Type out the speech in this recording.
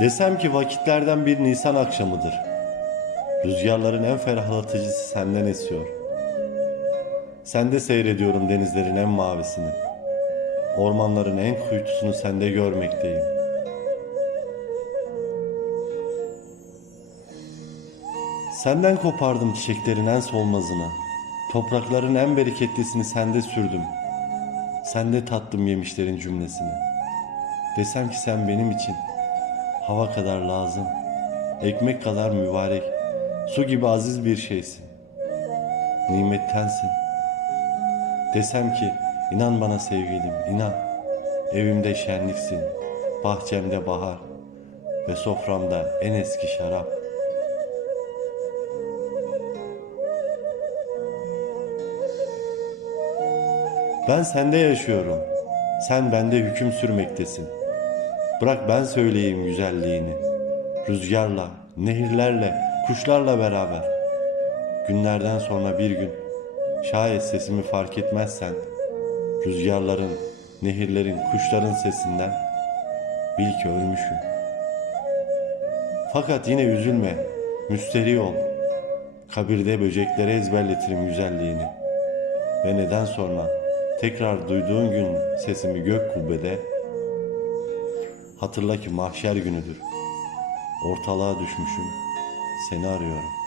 Desem ki vakitlerden bir Nisan akşamıdır. Rüzgarların en ferahlatıcısı senden esiyor. Sende seyrediyorum denizlerin en mavisini. Ormanların en kuytusunu sende görmekteyim. Senden kopardım çiçeklerin en solmazını. Toprakların en bereketlisini sende sürdüm. Sende tattım yemişlerin cümlesini. Desem ki sen benim için.'' hava kadar lazım, ekmek kadar mübarek, su gibi aziz bir şeysin. Nimettensin. Desem ki inan bana sevgilim, inan. Evimde şenliksin, bahçemde bahar ve soframda en eski şarap. Ben sende yaşıyorum. Sen bende hüküm sürmektesin.'' Bırak ben söyleyeyim güzelliğini. Rüzgarla, nehirlerle, kuşlarla beraber. Günlerden sonra bir gün şayet sesimi fark etmezsen rüzgarların, nehirlerin, kuşların sesinden bil ki ölmüşüm. Fakat yine üzülme, müsteri ol. Kabirde böceklere ezberletirim güzelliğini. Ve neden sonra tekrar duyduğun gün sesimi gök kubbede Hatırla ki mahşer günüdür. Ortalığa düşmüşüm. Seni arıyorum.''